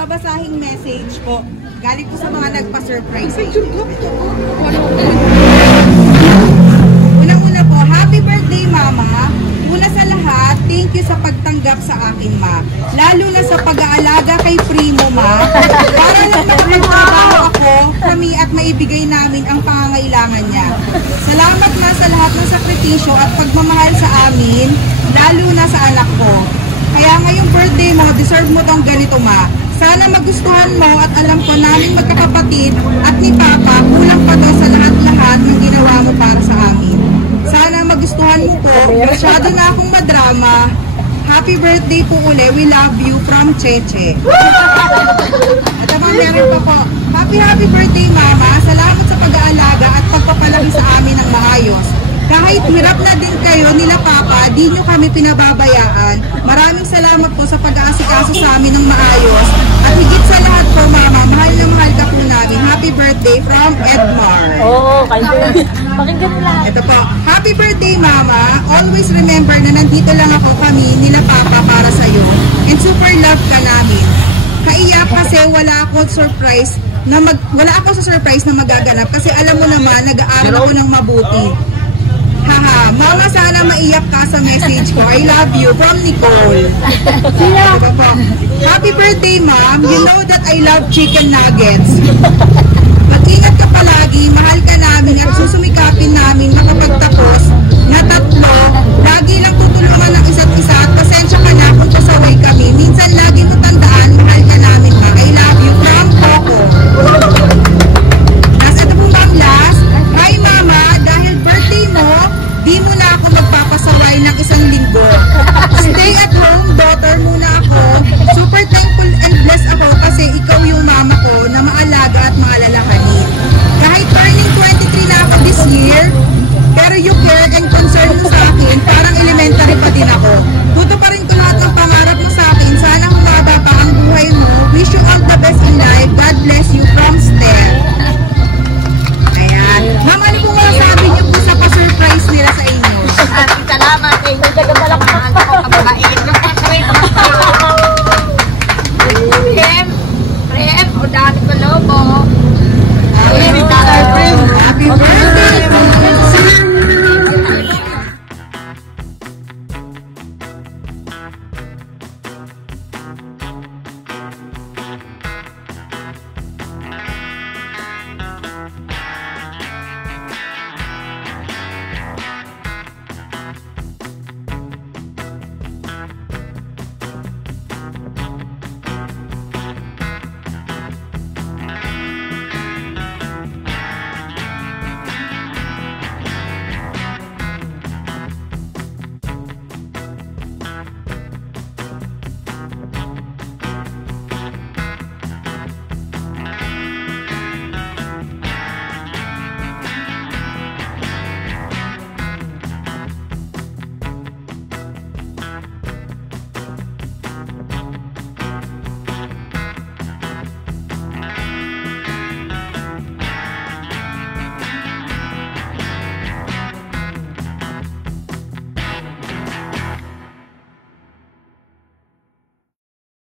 babasahing message po. Galing po sa mga nagpa-surprise. Unang-una po, happy birthday mama. Una sa lahat, thank you sa pagtanggap sa akin ma. Lalo na sa pag-aalaga kay Primo ma. Para lang magtrabaho ako, kami at maibigay namin ang pangangailangan niya. Salamat ma sa lahat ng sakripisyo at pagmamahal sa amin, lalo na sa anak ko. Kaya ngayong birthday mo, deserve mo tong ganito ma. Sana magustuhan mo at alam ko namin magkakapatid at ni Papa, kulang pa daw sa lahat-lahat ng ginawa mo para sa amin. Sana magustuhan mo po. Masyado na akong madrama. Happy birthday po uli. We love you from Cheche. At naman meron pa po. Happy birthday mama. Salamat sa pag-aalaga at pagpapalaki sa amin ng maayos. Kahit hirap na din kayo nila Papa, di nyo kami pinababayaan. Maraming salamat po sa pag-aasikaso sa amin ng maayos. At higit sa lahat po mama, mahal na mahal ka po namin. Happy birthday from Edmar. Oo, kayo. Pakinggan mo lang. Ito po. Happy birthday mama. Always remember na nandito lang ako kami nila Papa para sa'yo. And super love ka namin. Kaiyak kasi wala ako sa surprise na magaganap kasi alam mo naman nag-aaral ako ng mabuti. Haha, mama sana maiyak ka sa message ko. I love you from Nicole. Diba po? Happy birthday ma'am. You know that I love chicken nuggets. Mag-ingat ka palagi, mahal ka namin at susumikapin namin makapagtapos na tatlo. Lagi lang tutulungan ng isa't isa at pasensya ka na kung pasaway kami. Minsan lagi mo tandaan,